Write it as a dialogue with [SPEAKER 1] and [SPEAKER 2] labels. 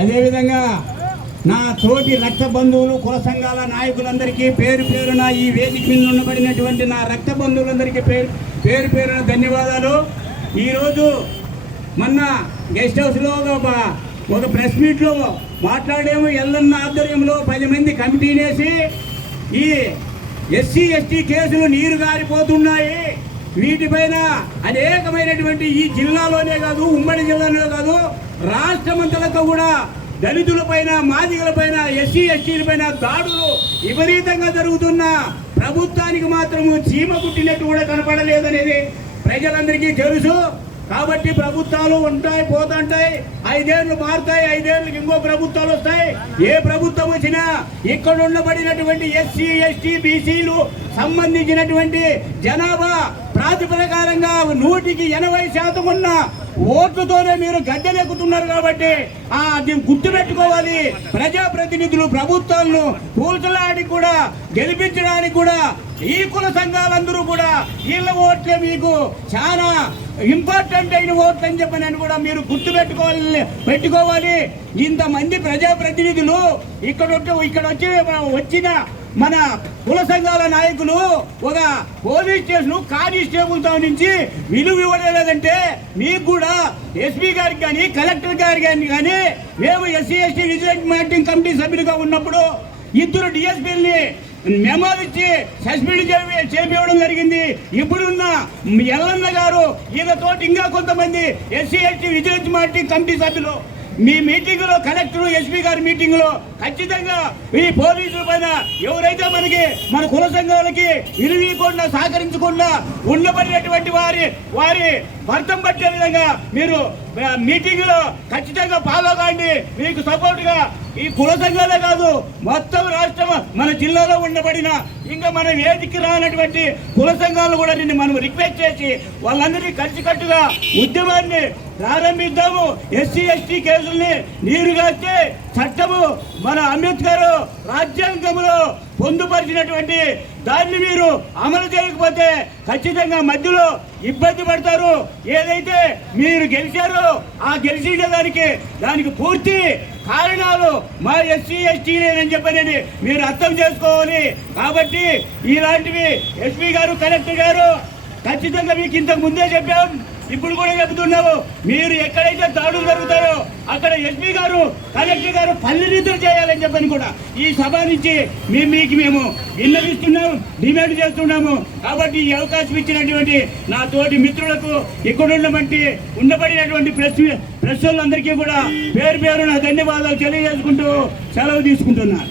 [SPEAKER 1] అదేవిధంగా నా తోటి రక్త బంధువులు కుల సంఘాల నాయకులందరికీ పేరు పేరున ఈ వేదిక మీద ఉండబడినటువంటి నా రక్త బంధువులందరికీ పేరు పేరు పేరున ధన్యవాదాలు. ఈరోజు మొన్న గెస్ట్ హౌస్లో ఒక ఒక ప్రెస్ మీట్లో మాట్లాడేమో. ఎల్లన్న ఆధ్వర్యంలో పది మంది కమిటీనేసి ఈ ఎస్సీ ఎస్టీ కేసులు నీరు గారిపోతున్నాయి. వీటిపైన అనేకమైనటువంటి ఈ జిల్లాలోనే కాదు ఉమ్మడి జిల్లాలో కాదు రాష్ట్రమంతలతో కూడా దళితులపైన మాదిగలపైన ఎస్సీ ఎస్టీలపైన దాడులు విపరీతంగా జరుగుతున్న ప్రభుత్వానికి మాత్రము చీమ కుట్టినట్టు కూడా కనపడలేదనేది ప్రజలందరికీ తెలుసు. కాబట్టి ప్రభుత్వాలు ఉంటాయి పోతుంటాయి ఐదేళ్ళు మారుతాయి ఐదేళ్ళకి ఇంకో ప్రభుత్వాలు వస్తాయి. ఏ ప్రభుత్వం వచ్చినా ఇక్కడ ఉండబడినటువంటి ఎస్సీ ఎస్టీ బీసీలు సంబంధించినటువంటి జనాభా ప్రకారంగా నూటికి ఎనభై శాతం ఉన్న ఓట్లతోనే మీరు గద్దెలెక్కుతున్నారు కాబట్టి ఆ దీన్ని గుర్తుపెట్టుకోవాలి. ప్రజాప్రతినిధులు ప్రభుత్వాలను కూల్చలాడి కూడా గెలిపించడానికి కూడా ఈ కుల సంఘాలందరూ కూడా వీళ్ళ ఓట్లే మీకు చాలా ఇంపార్టెంట్ అయిన ఓట్లు అని చెప్పి నేను కూడా మీరు గుర్తు పెట్టుకోవాలి. పెట్టుకోవాలి ఇంతమంది ప్రజాప్రతినిధులు ఇక్కడ ఇక్కడ వచ్చి వచ్చిన మన కుల సంఘాల నాయకులు ఒక పోలీస్ స్టేషన్ కానిస్టేబుల్తో నుంచి విలువ ఇవ్వలేదంటే మీకు కూడా ఎస్పీ గారికి కానీ కలెక్టర్ గారి కానీ కానీ మేము ఎస్సీ ఎస్టీ మార్టింగ్ కమిటీ సభ్యులుగా ఉన్నప్పుడు ఇద్దరు డిఎస్పీల్ని మెమో ఇచ్చి సస్పెండ్ చేపి చేపివ్వడం జరిగింది. ఇప్పుడున్న ఎల్లన్న గారు ఈయనతోటి ఇంకా కొంతమంది SC ST vigilance party committee సభ్యులు మీ మీటింగ్లో కలెక్టర్ ఎస్పీ గారి మీటింగ్లో ఖచ్చితంగా ఈ పోలీసుల పైన ఎవరైతే మనకి మన కుల సంఘాలకి విలువీయకుండా సహకరించకుండా ఉండబడినటువంటి వారి వారి భర్తం పట్టే విధంగా మీరు మీటింగ్లో ఖచ్చితంగా ఫాలో కాండి. మీకు సపోర్ట్గా ఈ కుల సంఘాలే కాదు మొత్తం రాష్ట్రం మన జిల్లాలో ఉండబడిన ఇంకా మన వేదిక రానటువంటి కుల సంఘాలు కూడా నిన్ను మనం రిక్వెస్ట్ చేసి వాళ్ళందరినీ కలిసికట్టుగా ఉద్యమాన్ని ప్రారంభిద్దాము. ఎస్సీ ఎస్టీ కేసుల్ని నీరుగాస్తే చట్టము మన అంబేద్కర్ రాజ్యాంగంలో పొందుపరిచినటువంటి దాన్ని మీరు అమలు చేయకపోతే ఖచ్చితంగా మధ్యలో ఇబ్బంది పడతారు. ఏదైతే మీరు గెలిచారో ఆ గెలిచిన దానికి దానికి పూర్తి కారణాలు మా ఎస్సీ ఎస్టీనేనని చెప్పనని మీరు అర్థం చేసుకోవాలి. కాబట్టి ఇలాంటివి ఎస్పీ గారు కలెక్టర్ గారు ఖచ్చితంగా మీకు ఇంతకు ముందే చెప్పాం. ఇప్పుడు కూడా చెబుతున్నాము మీరు ఎక్కడైతే దాడులు జరుగుతాయో అక్కడ ఎస్పీ గారు కలెక్టర్ గారు పల్లెరీతులు చేయాలని చెప్పని కూడా ఈ సభ నుంచి మేము మీకు మేము విన్నవిస్తున్నాము డిమాండ్ చేస్తున్నాము. కాబట్టి ఈ అవకాశం ఇచ్చినటువంటి నా తోటి మిత్రులకు ఇక్కడ ఉన్నటువంటి ఉండబడినటువంటి ప్రెస్ ప్రెస్ వాళ్ళందరికీ కూడా పేరు పేరు నా ధన్యవాదాలు తెలియజేసుకుంటూ సెలవు తీసుకుంటున్నాను.